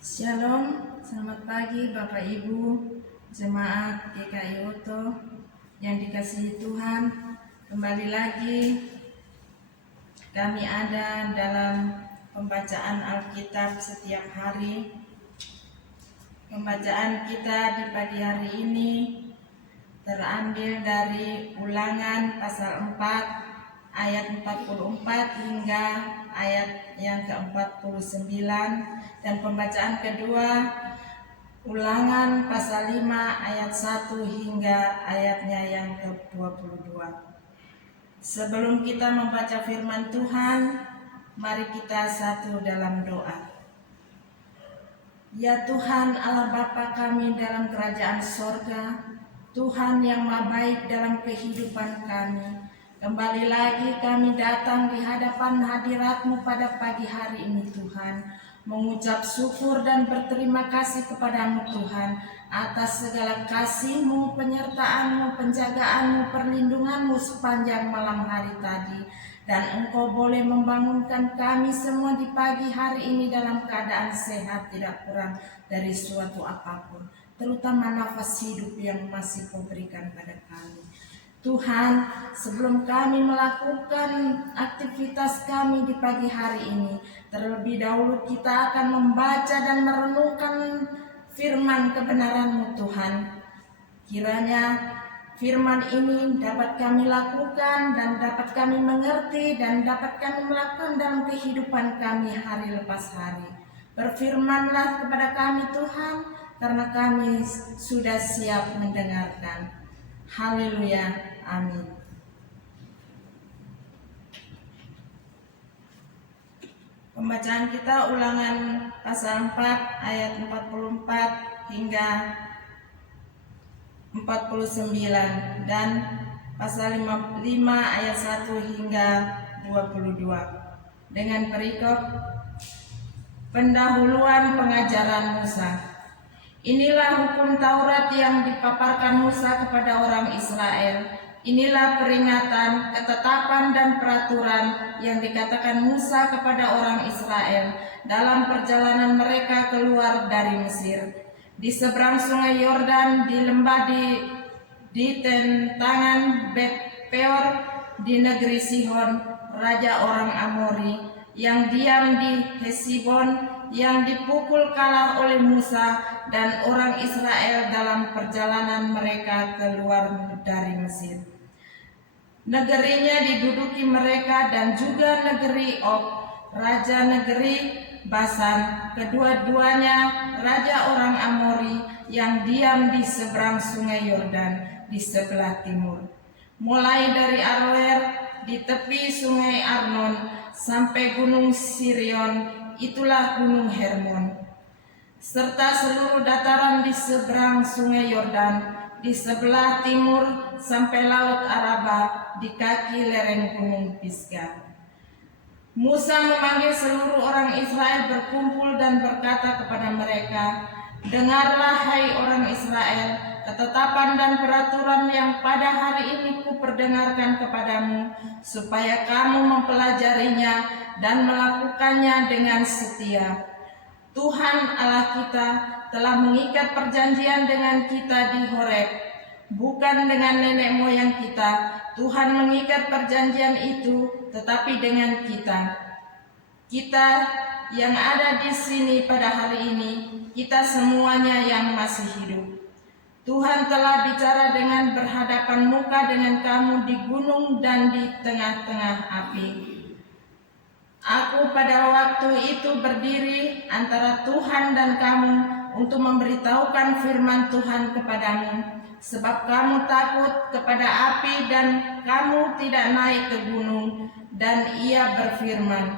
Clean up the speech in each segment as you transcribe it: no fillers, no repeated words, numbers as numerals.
Shalom, selamat pagi Bapak Ibu, Jemaat GKI Oto yang dikasihi Tuhan. Kembali lagi kami ada dalam pembacaan Alkitab setiap hari. Pembacaan kita di pagi hari ini terambil dari Ulangan pasal 4 ayat 44 hingga ayat yang ke-49, dan pembacaan kedua Ulangan pasal 5 ayat 1 hingga ayatnya yang ke-22. Sebelum kita membaca firman Tuhan, mari kita satu dalam doa. Ya Tuhan Allah Bapa kami dalam kerajaan sorga, Tuhan yang maha baik dalam kehidupan kami, kembali lagi kami datang di hadapan hadirat-Mu pada pagi hari ini Tuhan, mengucap syukur dan berterima kasih kepada-Mu Tuhan atas segala kasih-Mu, penyertaan-Mu, penjagaan-Mu, perlindungan-Mu sepanjang malam hari tadi. Dan Engkau boleh membangunkan kami semua di pagi hari ini dalam keadaan sehat, tidak kurang dari suatu apapun, terutama nafas hidup yang masih Kau berikan pada kami. Tuhan, sebelum kami melakukan aktivitas kami di pagi hari ini, terlebih dahulu kita akan membaca dan merenungkan firman kebenaran-Mu Tuhan. Kiranya firman ini dapat kami lakukan dan dapat kami mengerti dan dapat kami melakukan dalam kehidupan kami hari lepas hari. Berfirmanlah kepada kami Tuhan, karena kami sudah siap mendengarkan. Haleluya, amin. Pembacaan kita Ulangan pasal 4 ayat 44 hingga 49 dan pasal 5 ayat 1 hingga 22 dengan perikop pendahuluan pengajaran Musa. Inilah hukum Taurat yang dipaparkan Musa kepada orang Israel. Inilah peringatan, ketetapan dan peraturan yang dikatakan Musa kepada orang Israel dalam perjalanan mereka keluar dari Mesir. Di seberang sungai Yordan, di lembah di tentangan Bet Peor, di negeri Sihon, raja orang Amori, yang diam di Hesibon, yang dipukul kalah oleh Musa dan orang Israel dalam perjalanan mereka keluar dari Mesir. Negerinya diduduki mereka dan juga negeri Og, raja negeri Basan, kedua-duanya raja orang Amori yang diam di seberang sungai Yordan di sebelah timur. Mulai dari Aroer di tepi sungai Arnon sampai gunung Sirion, itulah gunung Hermon, serta seluruh dataran di seberang sungai Yordan di sebelah timur sampai laut Araba di kaki lereng gunung Pisgah. Musa memanggil seluruh orang Israel berkumpul dan berkata kepada mereka, "Dengarlah hai orang Israel, ketetapan dan peraturan yang pada hari ini kuperdengarkan kepadamu, supaya kamu mempelajarinya dan melakukannya dengan setia. Tuhan Allah kita telah mengikat perjanjian dengan kita di Horeb, bukan dengan nenek moyang kita. Tuhan mengikat perjanjian itu, tetapi dengan kita. Kita yang ada di sini pada hari ini, kita semuanya yang masih hidup. Tuhan telah bicara dengan berhadapan muka dengan kamu di gunung dan di tengah-tengah api. Aku pada waktu itu berdiri antara Tuhan dan kamu untuk memberitahukan firman Tuhan kepadamu. Sebab kamu takut kepada api dan kamu tidak naik ke gunung." Dan ia berfirman,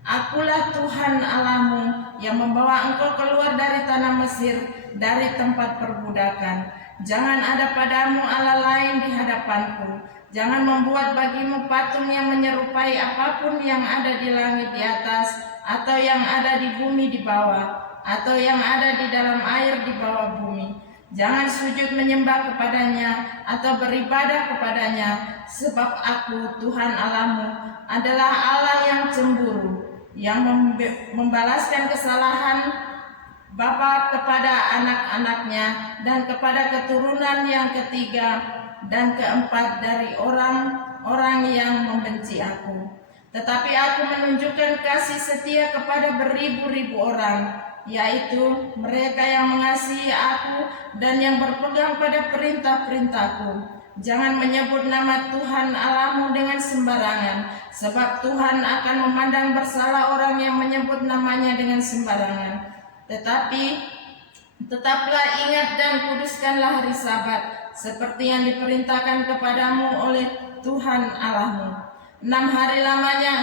"Akulah Tuhan Allahmu yang membawa engkau keluar dari tanah Mesir, dari tempat perbudakan. Jangan ada padamu Allah lain di hadapanku. Jangan membuat bagimu patung yang menyerupai apapun yang ada di langit di atas, atau yang ada di bumi di bawah, atau yang ada di dalam air di bawah bumi. Jangan sujud menyembah kepadanya atau beribadah kepadanya, sebab aku Tuhan Allahmu adalah Allah yang cemburu, yang membalaskan kesalahan bapa kepada anak-anaknya dan kepada keturunan yang ketiga dan keempat dari orang-orang yang membenci aku. Tetapi aku menunjukkan kasih setia kepada beribu-ribu orang, yaitu mereka yang mengasihi aku dan yang berpegang pada perintah-perintahku. Jangan menyebut nama Tuhan Allahmu dengan sembarangan, sebab Tuhan akan memandang bersalah orang yang menyebut namanya dengan sembarangan. Tetaplah ingat dan kuduskanlah hari Sabat, seperti yang diperintahkan kepadamu oleh Tuhan Allahmu. 6 hari lamanya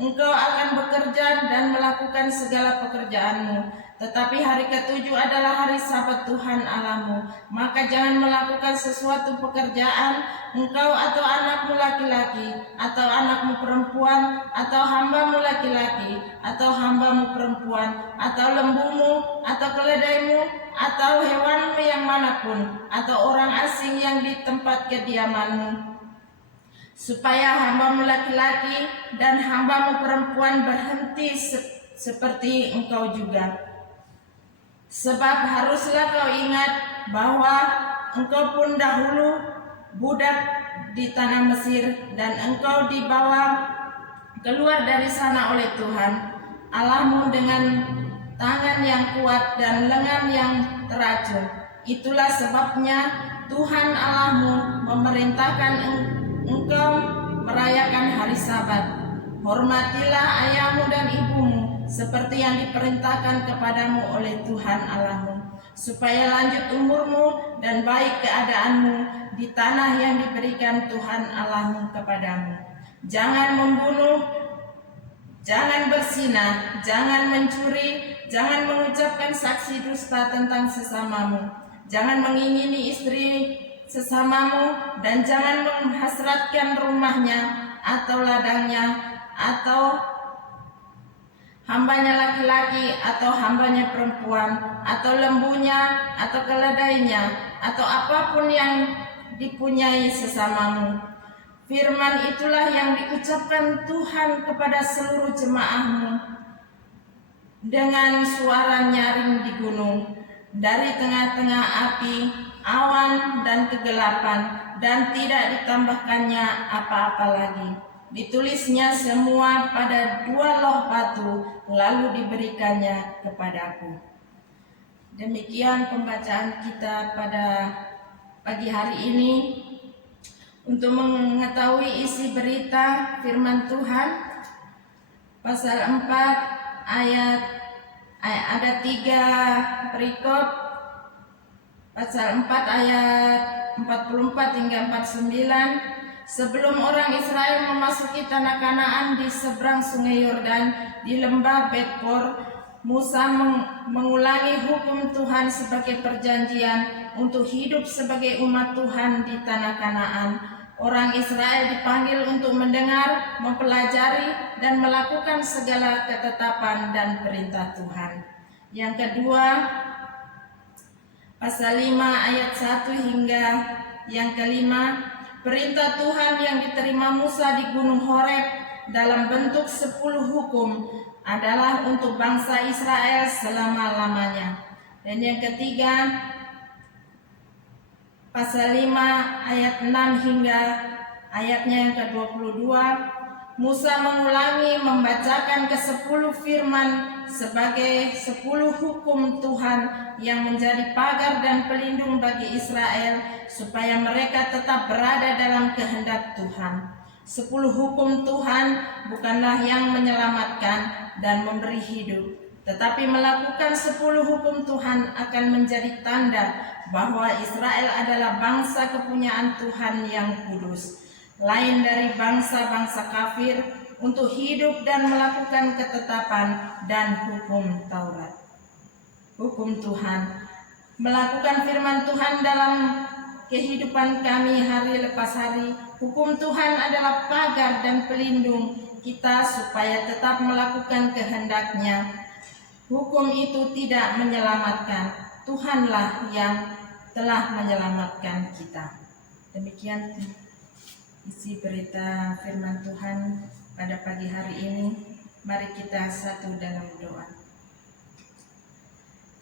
engkau akan bekerja dan melakukan segala pekerjaanmu, tetapi hari ke-7 adalah hari Sabat Tuhan Allahmu. Maka jangan melakukan sesuatu pekerjaan, engkau atau anakmu laki-laki, atau anakmu perempuan, atau hambamu laki-laki, atau hambamu perempuan, atau lembumu, atau keledaimu, atau hewanmu yang manapun, atau orang asing yang di tempat kediamanmu, supaya hambamu laki-laki dan hambamu perempuan berhenti seperti engkau juga. Sebab haruslah kau ingat bahwa engkau pun dahulu budak di tanah Mesir, dan engkau dibawa keluar dari sana oleh Tuhan Allahmu dengan tangan yang kuat dan lengan yang teracun. Itulah sebabnya Tuhan Allahmu memerintahkan engkau merayakan hari Sabat. Hormatilah ayahmu dan ibumu seperti yang diperintahkan kepadamu oleh Tuhan Allahmu, supaya lanjut umurmu dan baik keadaanmu di tanah yang diberikan Tuhan Allahmu kepadamu. Jangan membunuh, jangan berzinah, jangan mencuri, jangan mengucapkan saksi dusta tentang sesamamu, jangan mengingini istri sesamamu, dan jangan menghasratkan rumahnya atau ladangnya atau hambanya laki-laki atau hambanya perempuan atau lembunya atau keledainya atau apapun yang dipunyai sesamamu. Firman itulah yang diucapkan Tuhan kepada seluruh jemaahmu dengan suara nyaring di gunung, dari tengah-tengah api, awan dan kegelapan, dan tidak ditambahkannya apa-apa lagi. Ditulisnya semua pada 2 loh batu, lalu diberikannya kepadaku. Demikian pembacaan kita pada pagi hari ini. Untuk mengetahui isi berita firman Tuhan, pasal 4 ayat ada 3 perikop. Pasal 4 ayat 44 hingga 49. Sebelum orang Israel memasuki tanah Kanaan di seberang sungai Yordan di lembah Bet-por, Musa mengulangi hukum Tuhan sebagai perjanjian untuk hidup sebagai umat Tuhan di tanah Kanaan. Orang Israel dipanggil untuk mendengar, mempelajari, dan melakukan segala ketetapan dan perintah Tuhan. Yang kedua, pasal 5 ayat 1 hingga yang kelima, perintah Tuhan yang diterima Musa di Gunung Horeb dalam bentuk 10 hukum adalah untuk bangsa Israel selama-lamanya. Dan yang ketiga, pasal 5 ayat 6 hingga ayatnya yang ke-22, Musa mengulangi membacakan ke-10 firman sebagai 10 hukum Tuhan yang menjadi pagar dan pelindung bagi Israel supaya mereka tetap berada dalam kehendak Tuhan. 10 hukum Tuhan bukanlah yang menyelamatkan dan memberi hidup, tetapi melakukan 10 hukum Tuhan akan menjadi tanda bahwa Israel adalah bangsa kepunyaan Tuhan yang kudus, lain dari bangsa-bangsa kafir, untuk hidup dan melakukan ketetapan dan hukum Taurat. Hukum Tuhan, melakukan firman Tuhan dalam kehidupan kami hari lepas hari. Hukum Tuhan adalah pagar dan pelindung kita supaya tetap melakukan kehendak-Nya. Hukum itu tidak menyelamatkan, Tuhanlah yang telah menyelamatkan kita. Demikian isi berita firman Tuhan pada pagi hari ini. Mari kita satu dalam doa.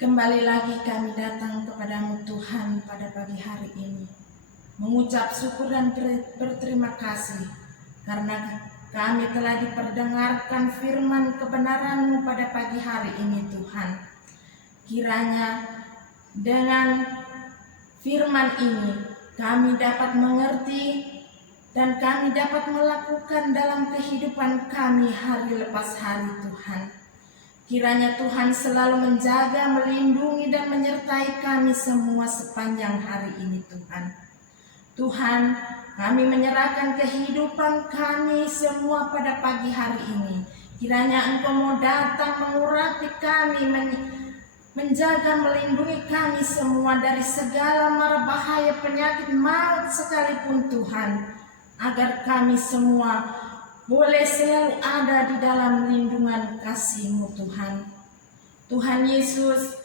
Kembali lagi kami datang kepadamu Tuhan pada pagi hari ini, mengucap syukur dan berterima kasih karena kami telah diperdengarkan firman kebenaran-Mu pada pagi hari ini Tuhan. Kiranya dengan firman ini kami dapat mengerti dan kami dapat melakukan dalam kehidupan kami hari lepas hari Tuhan. Kiranya Tuhan selalu menjaga, melindungi dan menyertai kami semua sepanjang hari ini Tuhan. Tuhan, kami menyerahkan kehidupan kami semua pada pagi hari ini. Kiranya Engkau mau datang mengurapi kami, menjaga, melindungi kami semua dari segala mara bahaya, penyakit, maut sekalipun Tuhan. Agar kami semua boleh selalu ada di dalam lindungan kasih-Mu Tuhan. Tuhan Yesus,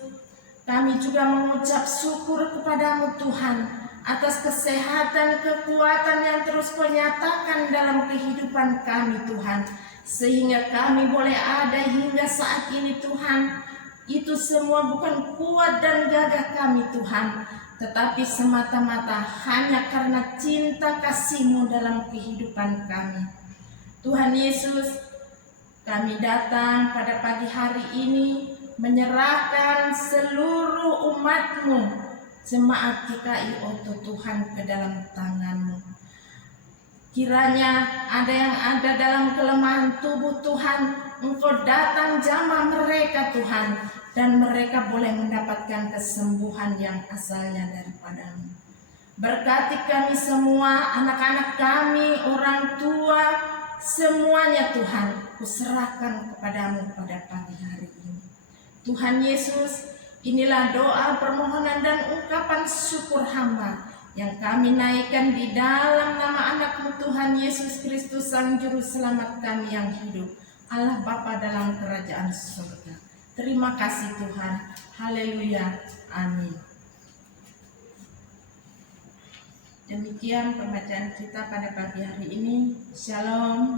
kami juga mengucap syukur kepadamu Tuhan atas kesehatan, kekuatan yang terus Kau nyatakan dalam kehidupan kami Tuhan. Sehingga kami boleh ada hingga saat ini Tuhan. Itu semua bukan kuat dan gagah kami Tuhan, tetapi semata-mata hanya karena cinta kasih-Mu dalam kehidupan kami. Tuhan Yesus, kami datang pada pagi hari ini menyerahkan seluruh umat-Mu, jemaat GKI Oto Tuhan, ke dalam tangan-Mu. Kiranya ada yang ada dalam kelemahan tubuh Tuhan, Engkau datang jamah mereka Tuhan, dan mereka boleh mendapatkan kesembuhan yang asalnya daripada-Mu. Berkati kami semua, anak-anak kami, orang tua, semuanya Tuhan, kuserahkan kepadamu pada pagi hari ini. Tuhan Yesus, inilah doa, permohonan dan ungkapan syukur hamba yang kami naikkan di dalam nama anak-Mu Tuhan Yesus Kristus, Sang Juru Selamat kami yang hidup, Allah Bapa dalam kerajaan surga. Terima kasih Tuhan. Haleluya. Amin. Demikian pembacaan kita pada pagi hari ini. Shalom.